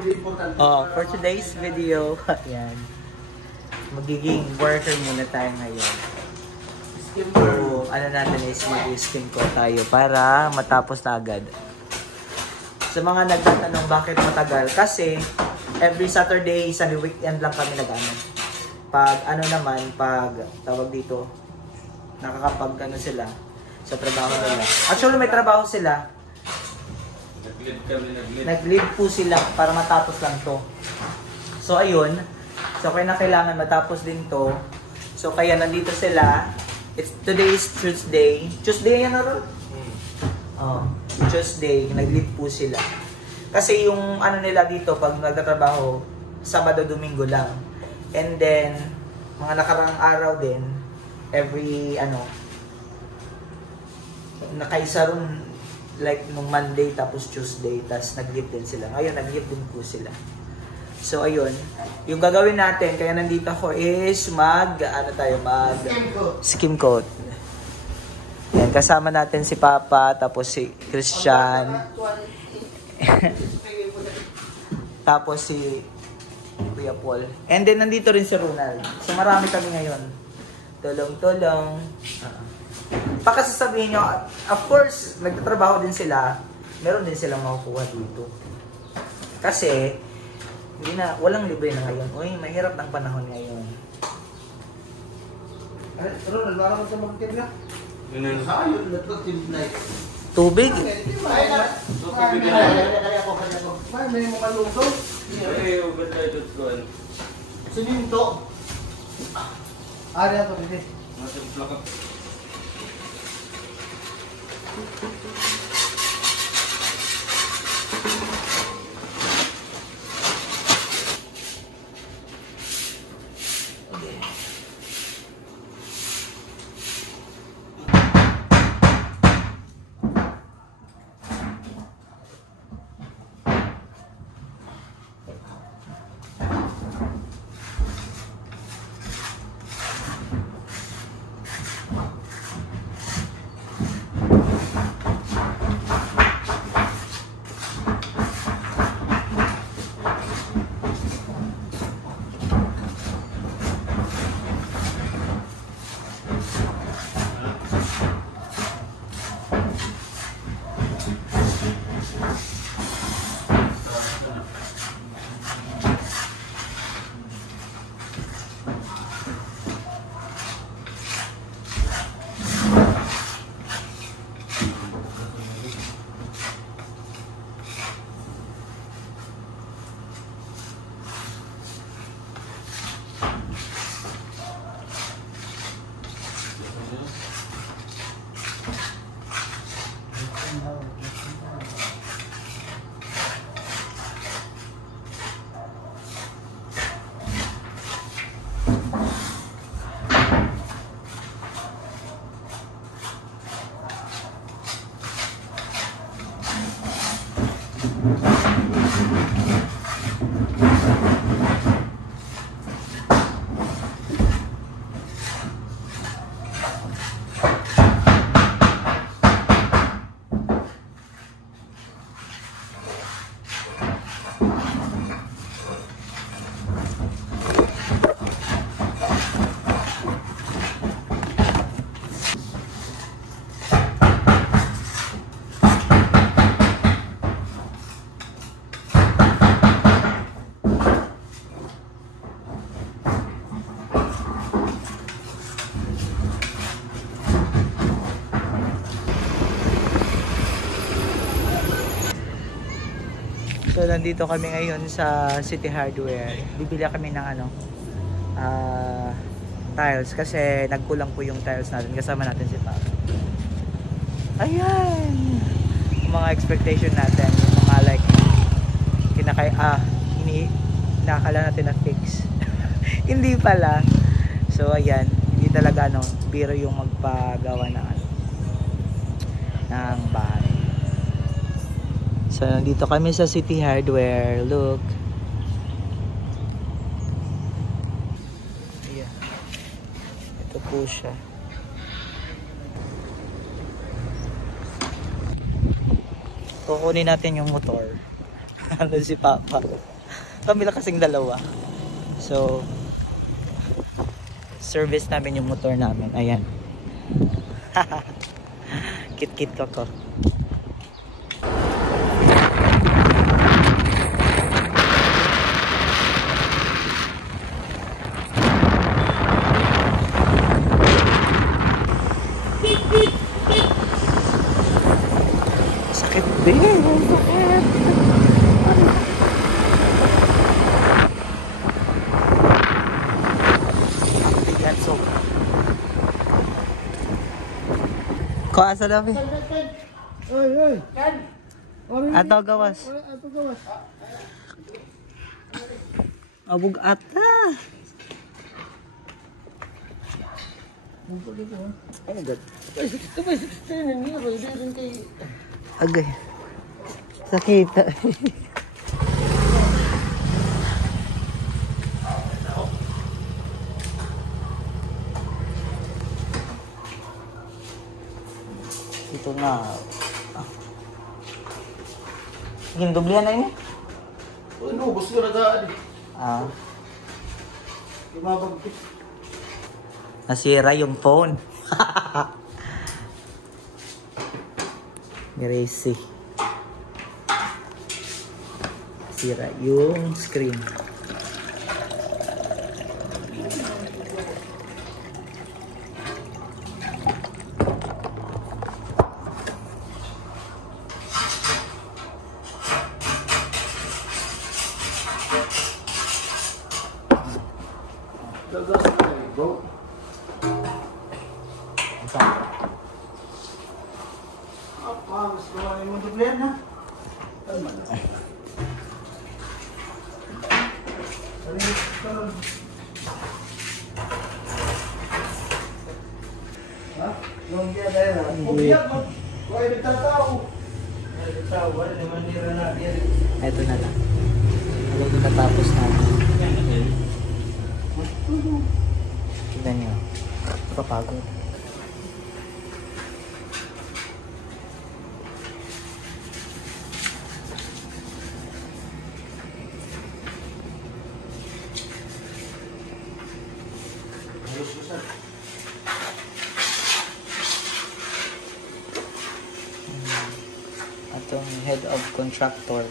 For today's video, yan. Magiging worker muna tayo ngayon. So, ano natin is mag-skin ko tayo para matapos na agad. Sa mga nagtatanong bakit matagal, kasi every Saturday, Sunday weekend lang kami nag-ano. Pag ano naman, pag tawag dito, nakakapag ano sila sa trabaho nila. Actually, may trabaho sila. Nag-leave po sila para matapos lang to. So, ayun. So, kaya na kailangan matapos din to. So, kaya nandito sila. Today is Tuesday. Tuesday yan na rin? Oh, Tuesday. Nag-leave po sila. Kasi yung ano nila dito, pag nagtatrabaho, Sabado, Domingo lang. And then, mga nakarang araw din, every, nakaisa rin, like, nung Monday, tapos Tuesday, tapos nag-leave din sila. Ngayon, nag-leave din po sila. So, ayun. Yung gagawin natin, kaya nandito ako, is skim coat. Yan, kasama natin si Papa, tapos si Christian. Tapos si Kuya Paul. And then, nandito rin si Ronald. So, marami kami ngayon. Tulong-tulong. Baka sasabihin nyo, of course, nagtatrabaho din sila. Meron din silang makukuha dito. Kasi, walang libre na ngayon. Uy, mahirap ng panahon ngayon. Pero nagbarang sa mga tibla. Sayot, nagtitibla. Tubig? May mga lungsong. Sininto. Ari ako dito. So, nandito kami ngayon sa City Hardware. Bibili kami ng tiles kasi nagkulang po yung tiles natin. Kasama natin si Papa. Ayan! Yung mga expectation natin. Yung mga like, nakakala natin na fix. Hindi pala. So, ayan. Hindi talaga, biro yung magpagawa ng bahay. So, nandito kami sa City Hardware. Look. Ayan. Ito po siya. Kukunin natin yung motor. ano si Papa. Kami lang kasing dalawa. So, service namin yung motor namin. Ayan. Kit-kit ko. Sakit din. Sakit. Yan, so. Kuha sa labi. Oy. Kan. Ato gawas. Ato gawas. Abog ata. Ay, agad. Ito ba 16 niya ba? Hindi rin kay Agay. Sakit. Ito na. Gindublihan na ini? ano, gusto ko na daan. Ah. Kumabagkit. Nasira yung phone. Gracie. Sira yung screen. Gagas na kayo, bro. Mas gawa yung dublihan na. Tama na. Ha? Yung kaya dahil na. Pumiyak mo. Huwag yung nagtatao. Nagtatao. Wala naman nira na. Ito na lang. Huwag natapos na. Tignan nyo. Papagod. Atong head of contractor.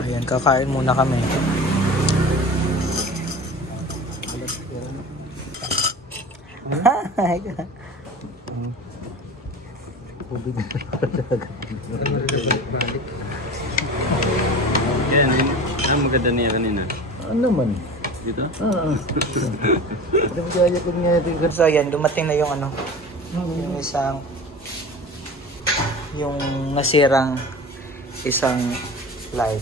Ayan, kakain muna kami. Yan, maganda niya kanina. Ano man? Dito? So ayan, dumating na yung ano, yung isang, yung nasirang isang light.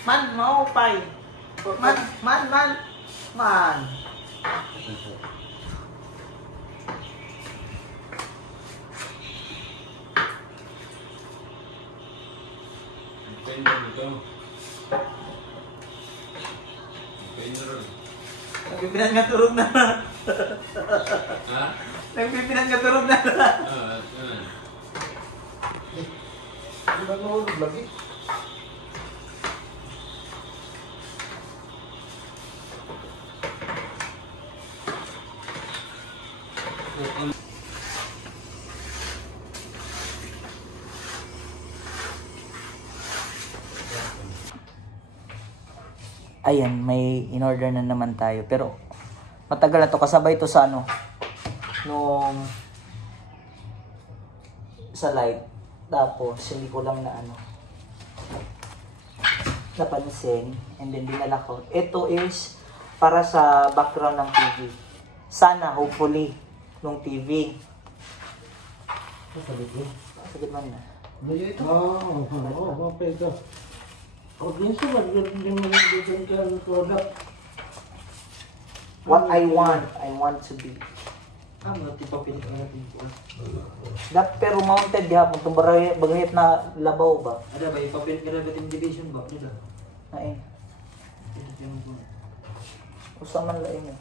Man, mau pay. Man. Nagpipinan nga turog na. Ha? Nagpipinan nga turog na. Di ba nahulog lagi? Ayan, may in-order na naman tayo. Pero matagal na to. Kasabay to sa ano, nung sa light. Tapos hindi ko lang na ano napansin. And then dinala ko. Ito is para sa background ng TV. Sana, hopefully, nung TV. Sagit man na. Ito? Oo, okay ito. O, minsan hindi mo nagbigan ka ng product. What I want to be. Mati pa pilit ka natin po. Pero mounted gihapon itong bagayat na labaw ba? Ada ba, ipapilit ka na ba yung division ba? Ano Ay, ito yung po. usa man lain eh.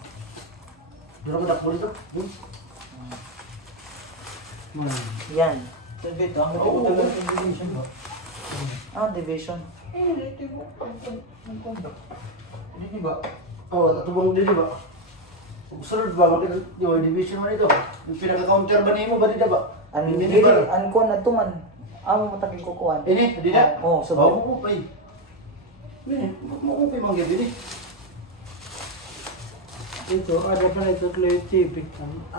Dura ko dakbo dito? Yan. Sabi ito, ang mati ko talaga yung division ba? Division. Ito mo. Ang contact. Hindi ba? Oo, tatubong din ba? Sunod ba? Yung division man ito. Yung pinaka-counter ba niyo ba? Dito ba? Hindi ba? An ko na tuman. Amo matagin ko kuan. Ini, di na? Oo, so sabay. Oo, upay. Ini, maupay man gyud ini. Ito, ada pa na ito TV.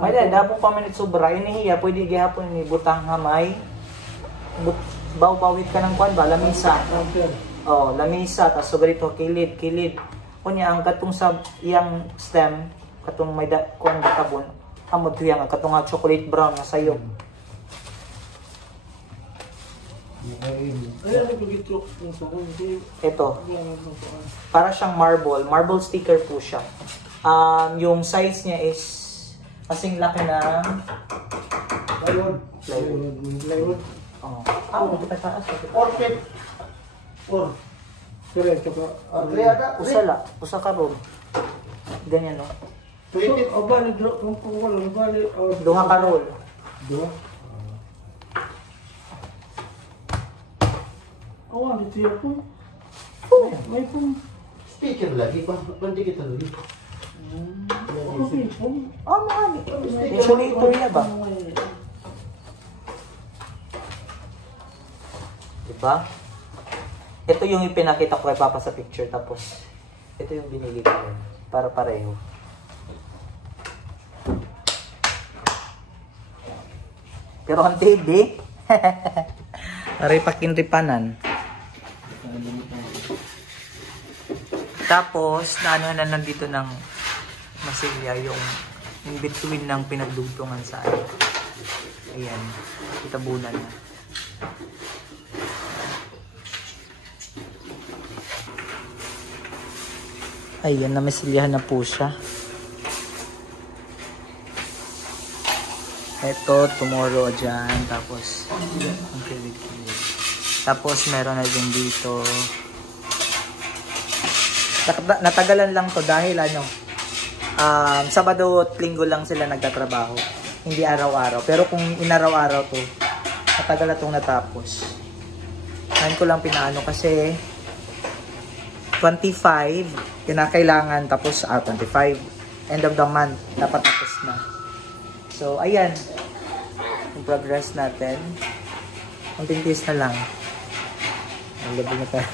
May dada po pa minute sobra. Inihiya, pwede gihapon ni butang hamay. Baw-bawit ka ng kuan ba? Lamisa. Oh, lamisa. Tapos so ganito, kilid. Kunya, ang katong sa iyang stem, katong may kuan batabon, amod ko yan, katong nga chocolate brown nga sayop. Ito. Para siyang marble sticker po siya. Yung size niya is kasing laki na Plywood. Oh. Ito pa taas. Orpet. Diretso ka. Usa ka ron. Ganyan no. Duha ka roll. Ano siya po? May pong speaker lagi ba? Bandi kita lagi. Mahali. Insulator niya ba? Diba? Ito yung ipinakita ko kay Papa sa picture. Tapos, ito yung binili ko. Para pareho. Pero ang tidi. Aray pakinripanan. Tapos, naano na nandito ng masilya yung in between ng pinagdugtungan sa ano. Ayan. Kitabunan na. Ayan, namisilyahan na po siya. Ito, tomorrow dyan. Tapos, ang kilig-kilig. Tapos, meron na din dito. Natagalan lang to dahil ano, Sabado at Linggo lang sila nagtatrabaho. Hindi araw-araw. Pero kung inaraw-araw to, matagal na itong natapos. Ngayon ko lang pinaano kasi 25 kinakailangan tapos 25 end of the month dapat tapos na. So ayan yung progress natin. Ang tintis na lang. Ang labi na tayo.